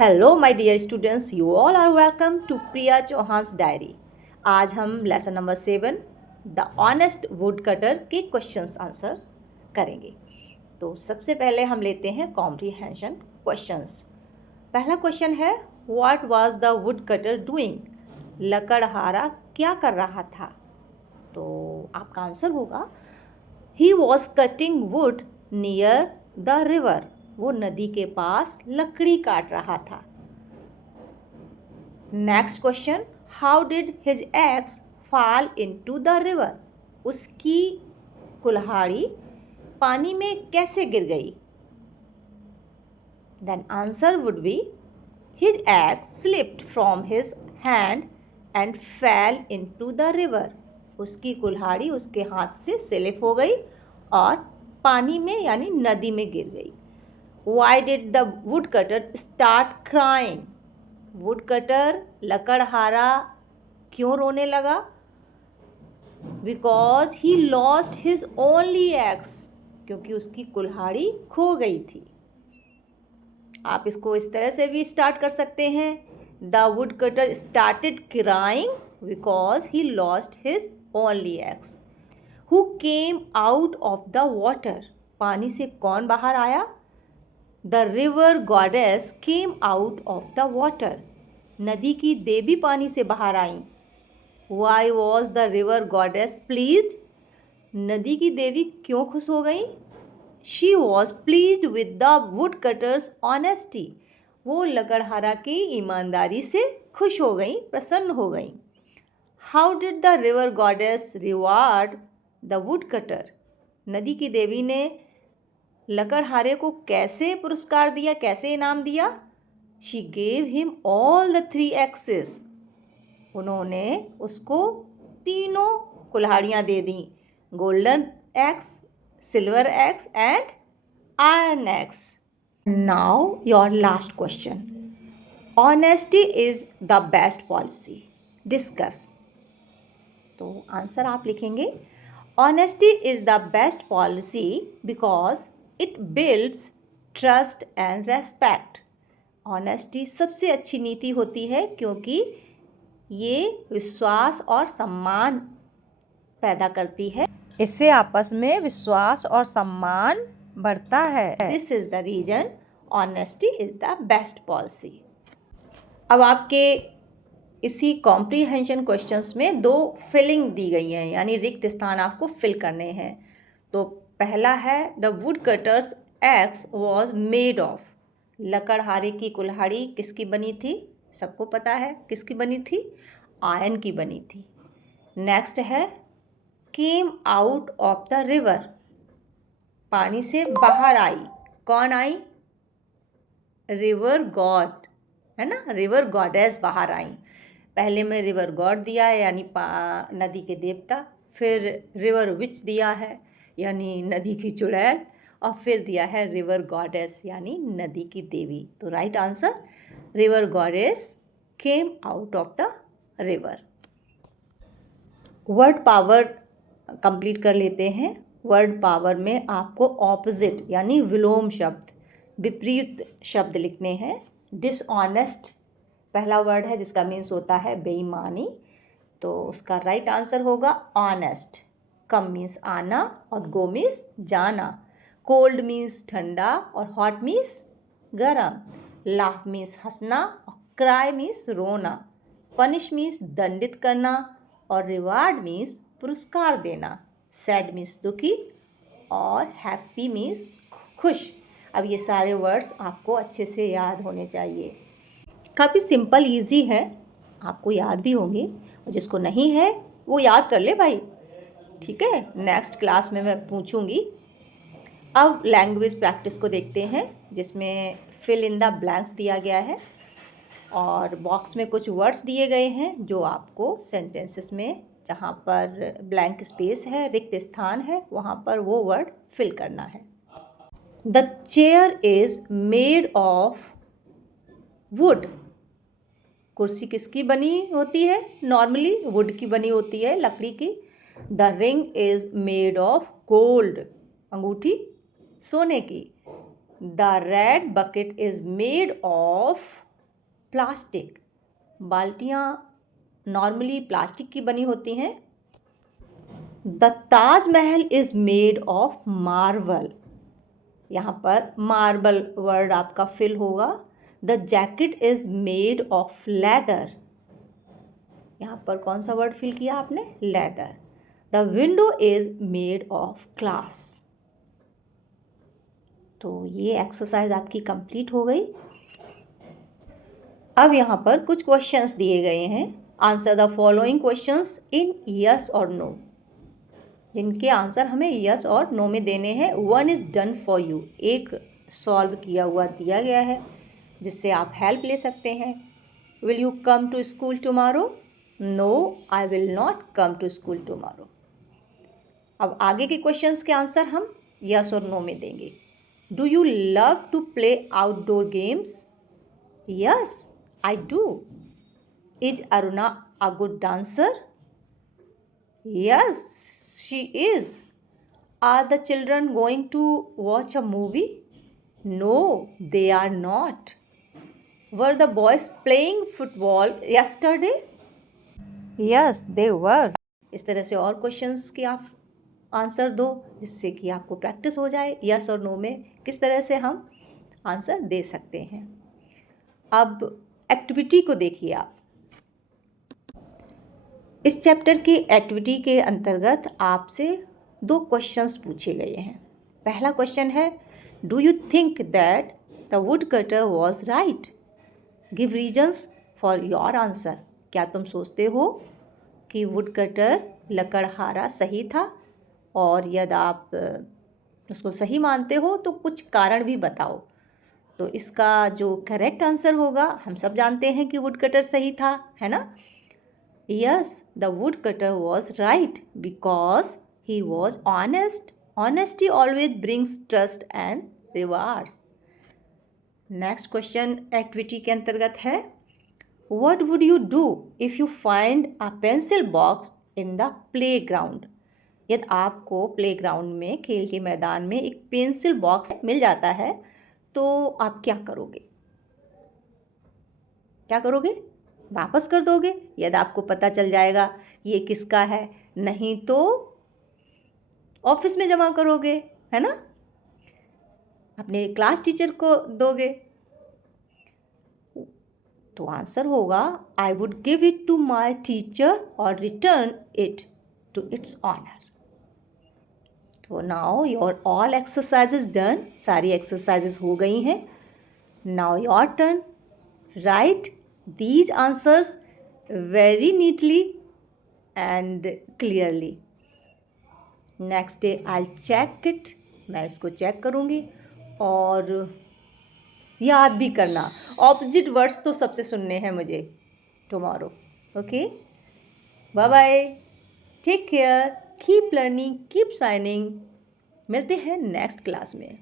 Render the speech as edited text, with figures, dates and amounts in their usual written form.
Hello my dear students, you all are welcome to Priya Chauhan's diary. आज हम lesson number 7 the honest wood cutter के questions answer करेंगे। तो सबसे पहले हम लेते हैं कॉम्प्रीहेंशन क्वेश्चंस। पहला क्वेश्चन है, what was the wood cutter doing? लकड़हारा क्या कर रहा था? तो आपका आंसर होगा he was cutting wood near the river. वो नदी के पास लकड़ी काट रहा था। Next question, how did his axe fall into the river? उसकी कुल्हाड़ी पानी में कैसे गिर गई? Then answer would be his axe slipped from his hand and fell into the river. उसकी कुल्हाड़ी उसके हाथ से स्लिप हो गई और पानी में यानी नदी में गिर गई। Why did the woodcutter start crying? Woodcutter लकड़हारा क्यों रोने लगा? Because he lost his only axe, क्योंकि उसकी कुल्हाड़ी खो गई थी। आप इसको इस तरह से भी स्टार्ट कर सकते हैं, The woodcutter started crying because he lost his only axe. Who came out of the water? पानी से कौन बाहर आया? The river goddess came out of the water. नदी की देवी पानी से बाहर आई। Why was the river goddess pleased? नदी की देवी क्यों खुश हो गई? She was pleased with the woodcutter's honesty. वो लकड़हारा की ईमानदारी से खुश हो गई, प्रसन्न हो गई। How did the river goddess reward the woodcutter? नदी की देवी ने लकड़हारे को कैसे पुरस्कार दिया, कैसे इनाम दिया? She gave him all the 3 axes. उन्होंने उसको तीनों कुल्हाड़ियाँ दे दी, golden axe, silver axe and iron axe. Now your last question, honesty is the best policy, discuss. तो आंसर आप लिखेंगे, honesty is the best policy because it builds trust and respect. Honesty सबसे अच्छी नीति होती है क्योंकि ये विश्वास और सम्मान पैदा करती है। इससे आपस में विश्वास और सम्मान बढ़ता है। This is the reason honesty is the best policy. अब आपके इसी कॉम्प्रीहेंशन क्वेश्चंस में 2 फिलिंग दी गई हैं, यानी रिक्त स्थान आपको फिल करने हैं। तो पहला है, the wood cutter's axe was made of. लकड़हारे की कुल्हाड़ी किसकी बनी थी? सबको पता है किसकी बनी थी, आयरन की बनी थी। नेक्स्ट है, came out of the river, पानी से बाहर आई। कौन आई? रिवर गॉड, है ना, रिवर गॉडेस बाहर आई। पहले में रिवर गॉड दिया है यानी नदी के देवता, फिर रिवर विच दिया है यानी नदी की चुड़ैल, और फिर दिया है रिवर गॉडेस यानी नदी की देवी। तो right answer, river goddess came out of the river. Word power complete कर लेते हैं। वर्ड पावर में आपको ऑपोजिट यानी विलोम शब्द, विपरीत शब्द लिखने हैं। डिसऑनेस्ट पहला वर्ड है जिसका मीन्स होता है बेईमानी, तो उसका राइट आंसर होगा ऑनेस्ट। कम मीन्स आना और गो मीन्स जाना। कोल्ड मीन्स ठंडा और हॉट मीन्स गरम। लाफ मीन्स हंसना और क्राई मीन्स रोना। पनिश मीन्स दंडित करना और रिवार्ड मीन्स पुरस्कार देना। सैड मीन्स दुखी और हैप्पी मीन्स खुश। अब ये सारे वर्ड्स आपको अच्छे से याद होने चाहिए। काफ़ी सिंपल इजी है, आपको याद भी होंगे, और जिसको नहीं है वो याद कर ले भाई, ठीक है। नेक्स्ट क्लास में मैं पूछूंगी। अब लैंग्वेज प्रैक्टिस को देखते हैं, जिसमें फिल इन द ब्लैंक्स दिया गया है और बॉक्स में कुछ वर्ड्स दिए गए हैं जो आपको सेंटेंसेस में जहाँ पर ब्लैंक स्पेस है, रिक्त स्थान है, वहाँ पर वो वर्ड फिल करना है। The chair is made of would. कुर्सी किसकी बनी होती है? नॉर्मली वुड की बनी होती है, लकड़ी की। The ring is made of gold. अंगूठी सोने की। The red bucket is made of plastic, बाल्टियाँ नॉर्मली प्लास्टिक की बनी होती हैं। The Taj Mahal is made of marble, यहाँ पर मार्बल वर्ड आपका फिल होगा। The jacket is made of leather, यहाँ पर कौन सा वर्ड फिल किया आपने? Leather. The window is made of glass. तो ये एक्सरसाइज आपकी कंप्लीट हो गई। अब यहाँ पर कुछ क्वेश्चंस दिए गए हैं। Answer the following questions in yes और नो, जिनके आंसर हमें यस और नो में देने हैं। One is done for you, एक सॉल्व किया हुआ दिया गया है जिससे आप हेल्प ले सकते हैं। Will you come to school tomorrow? No, I will not come to school tomorrow. अब आगे के क्वेश्चंस के आंसर हम यस और नो में देंगे। Do you love to play outdoor games? Yes, I do. Is Aruna a good dancer? Yes, she is. Are the children going to watch a movie? No, they are not. Were the boys playing football yesterday? Yes, they were. इस तरह से और questions के आप answer दो जिससे कि आपको प्रैक्टिस हो जाए यस और नो में किस तरह से हम आंसर दे सकते हैं। अब एक्टिविटी को देखिए आप। इस चैप्टर की एक्टिविटी के अंतर्गत आपसे 2 क्वेश्चंस पूछे गए हैं। पहला क्वेश्चन है, do you think that the wood cutter was right? Give reasons for your answer. क्या तुम सोचते हो कि वुड कटर लकड़हारा सही था? और यदि आप उसको सही मानते हो तो कुछ कारण भी बताओ। तो इसका जो करेक्ट आंसर होगा, हम सब जानते हैं कि वुड कटर सही था, है ना? Yes, the wood cutter was right because he was honest. Honesty always brings trust and rewards. Next question activity के अंतर्गत है, what would you do if you find a pencil box in the play ground? यदि आपको play ground में, खेल के मैदान में एक पेंसिल बॉक्स मिल जाता है तो आप क्या करोगे? क्या करोगे? वापस कर दोगे यदि आपको पता चल जाएगा ये किसका है? नहीं तो ऑफिस में जमा करोगे, है ना? अपने क्लास टीचर को दोगे। तो आंसर होगा, I would give it to my teacher और return it to its owner. तो now your all exercises done, सारी एक्सरसाइजेज हो गई हैं। Now your turn, write these answers very neatly and clearly. Next day I check it, मैं इसको check करूँगी और याद भी करना। ऑपोजिट वर्ड्स तो सबसे सुनने हैं मुझे tomorrow. Okay, bye bye, take care, keep learning, keep shining. मिलते हैं नेक्स्ट क्लास में।